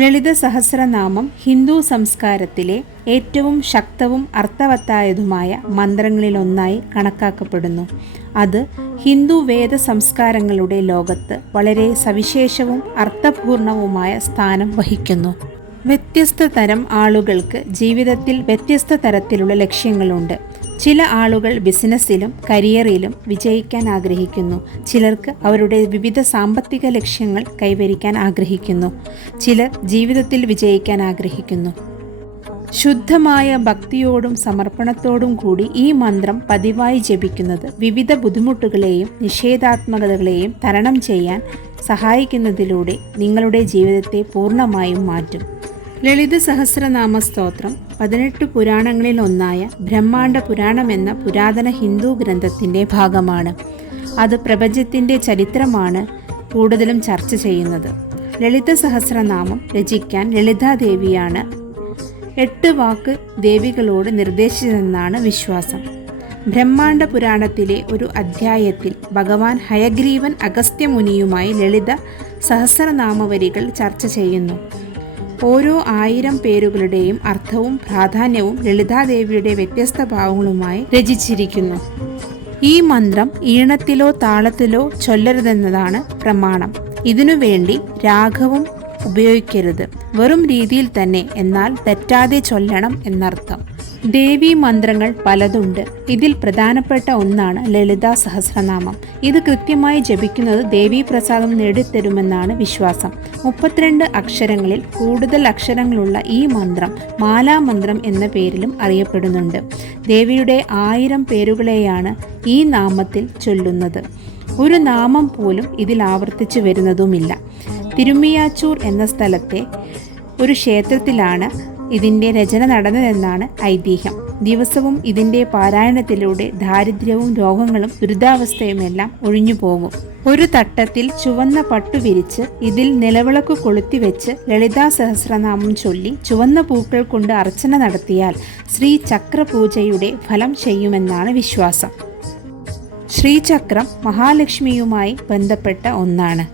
ലളിത സഹസ്രനാമം ഹിന്ദു സംസ്കാരത്തിലെ ഏറ്റവും ശക്തവും അർത്ഥവത്തായതുമായ മന്ത്രങ്ങളിലൊന്നായി കണക്കാക്കപ്പെടുന്നു. അത് ഹിന്ദു വേദ സംസ്കാരങ്ങളുടെ ലോകത്ത് വളരെ സവിശേഷവും അർത്ഥപൂർണവുമായ സ്ഥാനം വഹിക്കുന്നു. വ്യത്യസ്ത തരം ആളുകൾക്ക് ജീവിതത്തിൽ വ്യത്യസ്ത തരത്തിലുള്ള ലക്ഷ്യങ്ങളുണ്ട്. ചില ആളുകൾ ബിസിനസ്സിലും കരിയറിലും വിജയിക്കാൻ ആഗ്രഹിക്കുന്നു. ചിലർക്ക് അവരുടെ വിവിധ സാമ്പത്തിക ലക്ഷ്യങ്ങൾ കൈവരിക്കാൻ ആഗ്രഹിക്കുന്നു. ചിലർ ജീവിതത്തിൽ വിജയിക്കാൻ ആഗ്രഹിക്കുന്നു. ശുദ്ധമായ ഭക്തിയോടും സമർപ്പണത്തോടും കൂടി ഈ മന്ത്രം പതിവായി ജപിക്കുന്നത് വിവിധ ബുദ്ധിമുട്ടുകളെയും നിഷേധാത്മകതകളെയും തരണം ചെയ്യാൻ സഹായിക്കുന്നതിലൂടെ നിങ്ങളുടെ ജീവിതത്തെ പൂർണമായും മാറ്റും. ലളിത സഹസ്രനാമ സ്തോത്രം. പതിനെട്ട് പുരാണങ്ങളിൽ ഒന്നായ ബ്രഹ്മാണ്ഡ പുരാണം എന്ന പുരാതന ഹിന്ദു ഗ്രന്ഥത്തിന്റെ ഭാഗമാണ്. അത് പ്രപഞ്ചത്തിന്റെ ചരിത്രമാണ് കൂടുതലും ചർച്ച ചെയ്യുന്നത്. ലളിത സഹസ്രനാമം രചിക്കാൻ ലളിതാദേവിയാണ്. എട്ട് വാക്ക് ദേവികളോട് നിർദ്ദേശിച്ചതെന്നാണ് വിശ്വാസം. ബ്രഹ്മാണ്ഡ പുരാണത്തിലെ ഒരു അധ്യായത്തിൽ ഭഗവാൻ ഹയഗ്രീവൻ അഗസ്ത്യമുനിയുമായി ലളിത സഹസ്രനാമവരികൾ ചർച്ച ചെയ്യുന്നു. ഓരോ ആയിരം പേരുകളുടെയും അർത്ഥവും പ്രാധാന്യവും ലളിതാദേവിയുടെ വ്യത്യസ്ത ഭാവങ്ങളുമായി രചിച്ചിരിക്കുന്നു. ഈ മന്ത്രം ഈണത്തിലോ താളത്തിലോ ചൊല്ലരുതെന്നതാണ് പ്രമാണം. ഇതിനുവേണ്ടി രാഗവും ഉപയോഗിക്കരുത്. വെറും രീതിയിൽ തന്നെ എന്നാൽ തെറ്റാതെ ചൊല്ലണം എന്നർത്ഥം. ദേവീ മന്ത്രങ്ങൾ പലതുണ്ട്. ഇതിൽ പ്രധാനപ്പെട്ട ഒന്നാണ് ലളിതാ സഹസ്രനാമം. ഇത് കൃത്യമായി ജപിക്കുന്നത് ദേവീ പ്രസാദം നേടിത്തരുമെന്നാണ് വിശ്വാസം. മുപ്പത്തിരണ്ട് അക്ഷരങ്ങളിൽ കൂടുതൽ അക്ഷരങ്ങളുള്ള ഈ മന്ത്രം മാലാമന്ത്രം എന്ന പേരിലും അറിയപ്പെടുന്നുണ്ട്. ദേവിയുടെ ആയിരം പേരുകളെയാണ് ഈ നാമത്തിൽ ചൊല്ലുന്നത്. ഒരു നാമം പോലും ഇതിൽ ആവർത്തിച്ചു വരുന്നതുമില്ല. തിരുമിയാച്ചൂർ എന്ന സ്ഥലത്തെ ഒരു ക്ഷേത്രത്തിലാണ് ഇതിന്റെ രചന നടന്നതെന്നാണ് ഐതിഹ്യം. ദിവസവും ഇതിന്റെ പാരായണത്തിലൂടെ ദാരിദ്ര്യവും രോഗങ്ങളും ദുരിതാവസ്ഥയുമെല്ലാം ഒഴിഞ്ഞു പോകും. ഒരു തട്ടത്തിൽ ചുവന്ന പട്ടു വിരിച്ച് ഇതിൽ നിലവിളക്ക് കൊളുത്തിവെച്ച് ലളിതാ സഹസ്രനാമം ചൊല്ലി ചുവന്ന പൂക്കൾ കൊണ്ട് അർച്ചന നടത്തിയാൽ ശ്രീ ചക്രപൂജയുടെ ഫലം ചെയ്യുമെന്നാണ് വിശ്വാസം. ശ്രീചക്രം മഹാലക്ഷ്മിയുമായി ബന്ധപ്പെട്ട ഒന്നാണ്.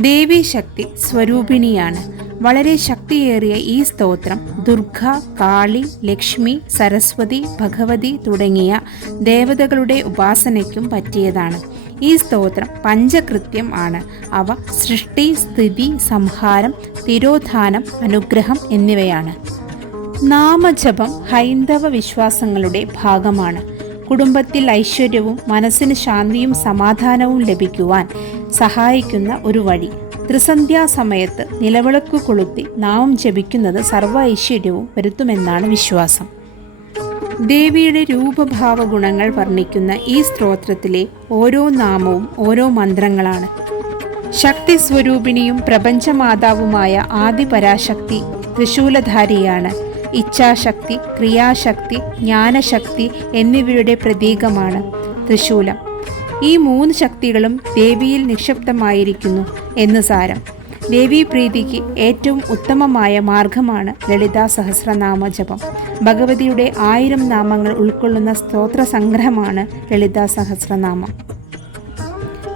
ദേവീശക്തി സ്വരൂപിണിയാണ്. വളരെ ശക്തിയേറിയ ഈ സ്തോത്രം ദുർഗ കാളി ലക്ഷ്മി സരസ്വതി ഭഗവതി തുടങ്ങിയ ദേവതകളുടെ ഉപാസനയ്ക്കും പറ്റിയതാണ്. ഈ സ്തോത്രം പഞ്ചകൃത്യം ആണ്. അവ സൃഷ്ടി സ്ഥിതി സംഹാരം തിരോധാനം അനുഗ്രഹം എന്നിവയാണ്. നാമജപം ഹൈന്ദവ വിശ്വാസങ്ങളുടെ ഭാഗമാണ്. കുടുംബത്തിൽ ഐശ്വര്യവും മനസ്സിന് ശാന്തിയും സമാധാനവും ലഭിക്കുവാൻ സഹായിക്കുന്ന ഒരു വഴി. ത്രിസന്ധ്യാസമയത്ത് നിലവിളക്ക് കൊളുത്തി നാമം ജപിക്കുന്നത് സർവ ഐശ്വര്യവും വരുത്തുമെന്നാണ് വിശ്വാസം. ദേവിയുടെ രൂപഭാവ ഗുണങ്ങൾ വർണിക്കുന്ന ഈ സ്ത്രോത്രത്തിലെ ഓരോ നാമവും ഓരോ മന്ത്രങ്ങളാണ്. ശക്തി സ്വരൂപിണിയും പ്രപഞ്ചമാതാവുമായ ആദിപരാശക്തി ത്രിശൂലധാരിയാണ്. ഇച്ഛാശക്തി ക്രിയാശക്തി ജ്ഞാനശക്തി എന്നിവയുടെ പ്രതീകമാണ് ത്രിശൂലം. ഈ മൂന്ന് ശക്തികളും ദേവിയിൽ നിക്ഷിപ്തമായിരിക്കുന്നു എന്ന് സാരം. ദേവീ പ്രീതിക്ക് ഏറ്റവും ഉത്തമമായ മാർഗമാണ് ലളിതാ സഹസ്രനാമ ജപം. ഭഗവതിയുടെ ആയിരം നാമങ്ങൾ ഉൾക്കൊള്ളുന്ന സ്തോത്ര സംഗ്രഹമാണ് ലളിതാ സഹസ്രനാമം.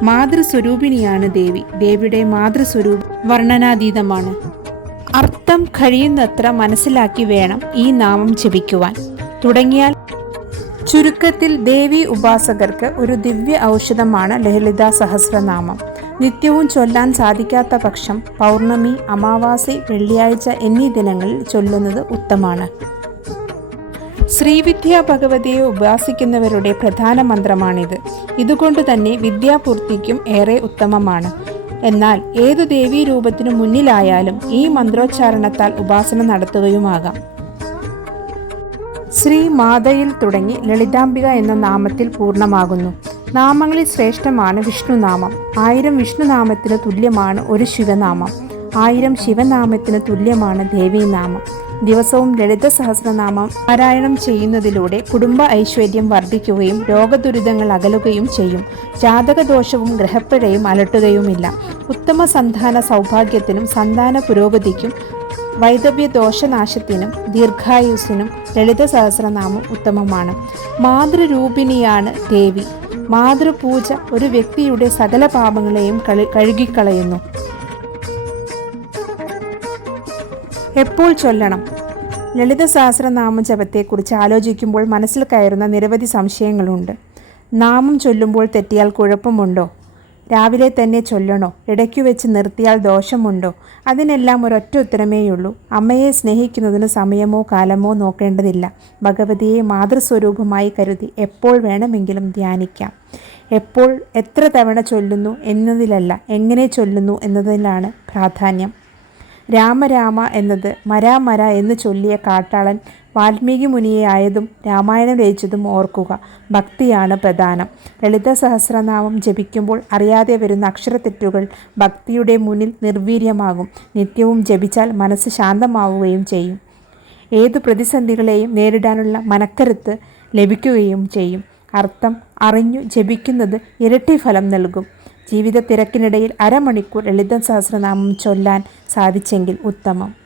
മാതൃസ്വരൂപിണിയാണ് ദേവി. ദേവിയുടെ മാതൃസ്വരൂപം വർണനാതീതമാണ്. അർത്ഥം കഴിയുന്നത്ര മനസ്സിലാക്കി വേണം ഈ നാമം ജപിക്കുവാൻ. തുടങ്ങിയാൽ ചുരുക്കത്തിൽ ദേവി ഉപാസകർക്ക് ഒരു ദിവ്യ ഔഷധമാണ് ലളിത സഹസ്രനാമം. നിത്യവും ചൊല്ലാൻ സാധിക്കാത്ത പക്ഷം പൗർണമി അമാവാസി വെള്ളിയാഴ്ച എന്നീ ദിനങ്ങളിൽ ചൊല്ലുന്നത് ഉത്തമാണ് ശ്രീവിദ്യ ഭഗവതിയെ ഉപാസിക്കുന്നവരുടെ പ്രധാന മന്ത്രമാണിത്. ഇതുകൊണ്ട് തന്നെ വിദ്യാപൂർത്തിക്കും ഏറെ ഉത്തമമാണ്. എന്നാൽ ഏതു ദേവീ രൂപത്തിനു മുന്നിലായാലും ഈ മന്ത്രോച്ചാരണത്താൽ ഉപാസന നടത്തുകയുമാകാം. ശ്രീ മാതയിൽ തുടങ്ങി ലളിതാംബിക എന്ന നാമത്തിൽ പൂർണമാകുന്നു. നാമങ്ങളിൽ ശ്രേഷ്ഠമാണ് വിഷ്ണുനാമം. ആയിരം വിഷ്ണുനാമത്തിന് തുല്യമാണ് ഒരു ശിവനാമം. ആയിരം ശിവനാമത്തിന് തുല്യമാണ് ദേവീനാമം. ദിവസവും ലളിത സഹസ്രനാമം പാരായണം ചെയ്യുന്നതിലൂടെ കുടുംബ ഐശ്വര്യം വർദ്ധിക്കുകയും രോഗദുരിതങ്ങൾ അകലുകയും ചെയ്യും. ജാതകദോഷവും ഗ്രഹപ്പിഴയും അലട്ടുകയുമില്ല. ഉത്തമ സന്താന സൗഭാഗ്യത്തിനും സന്താന പുരോഗതിക്കും വൈദവ്യ ദോഷനാശത്തിനും ദീർഘായുസിനും ലളിത സഹസ്രനാമം ഉത്തമമാണ്. മാതൃരൂപിണിയാണ് ദേവി. മാതൃപൂജ ഒരു വ്യക്തിയുടെ സകല പാപങ്ങളെയും കളി കഴുകിക്കളയുന്നു. എപ്പോൾ ചൊല്ലണം? ലളിത സഹസ്രനാമ ജപത്തെക്കുറിച്ച് ആലോചിക്കുമ്പോൾ മനസ്സിൽ കയറുന്ന നിരവധി സംശയങ്ങളുണ്ട്. നാമം ചൊല്ലുമ്പോൾ തെറ്റിയാൽ കുഴപ്പമുണ്ടോ? രാവിലെ തന്നെ ചൊല്ലണോ? ഇടയ്ക്കു വെച്ച് നിർത്തിയാൽ ദോഷമുണ്ടോ? അതിനെല്ലാം ഒരൊറ്റ ഉത്തരമേയുള്ളൂ. അമ്മയെ സ്നേഹിക്കുന്നതിന് സമയമോ കാലമോ നോക്കേണ്ടതില്ല. ഭഗവതിയെ മാതൃസ്വരൂപമായി കരുതി എപ്പോൾ വേണമെങ്കിലും ധ്യാനിക്കാം. എപ്പോൾ എത്ര തവണ ചൊല്ലുന്നു എന്നതിലല്ല എങ്ങനെ ചൊല്ലുന്നു എന്നതിലാണ് പ്രാധാന്യം. രാമരാമ എന്നത് മരാ മര എന്ന് ചൊല്ലിയ കാട്ടാളൻ വാൽമീകി മുനിയെ ആയതും രാമായണം രചിച്ചതും ഓർക്കുക. ഭക്തിയാണ് പ്രധാനം. ലളിത സഹസ്രനാമം ജപിക്കുമ്പോൾ അറിയാതെ വരുന്ന അക്ഷരത്തെറ്റുകൾ ഭക്തിയുടെ മുന്നിൽ നിർവീര്യമാകും. നിത്യവും ജപിച്ചാൽ മനസ്സ് ശാന്തമാവുകയും ചെയ്യും. ഏതു പ്രതിസന്ധികളെയും നേരിടാനുള്ള മനക്കരുത്ത് ലഭിക്കുകയും ചെയ്യും. അർത്ഥം അറിഞ്ഞു ജപിക്കുന്നത് ഇരട്ടി ഫലം നൽകും. ജീവിത തിരക്കിനിടയിൽ അരമണിക്കൂർ ലളിത സഹസ്രനാമം ചൊല്ലാൻ സാധിച്ചെങ്കിൽ ഉത്തമം.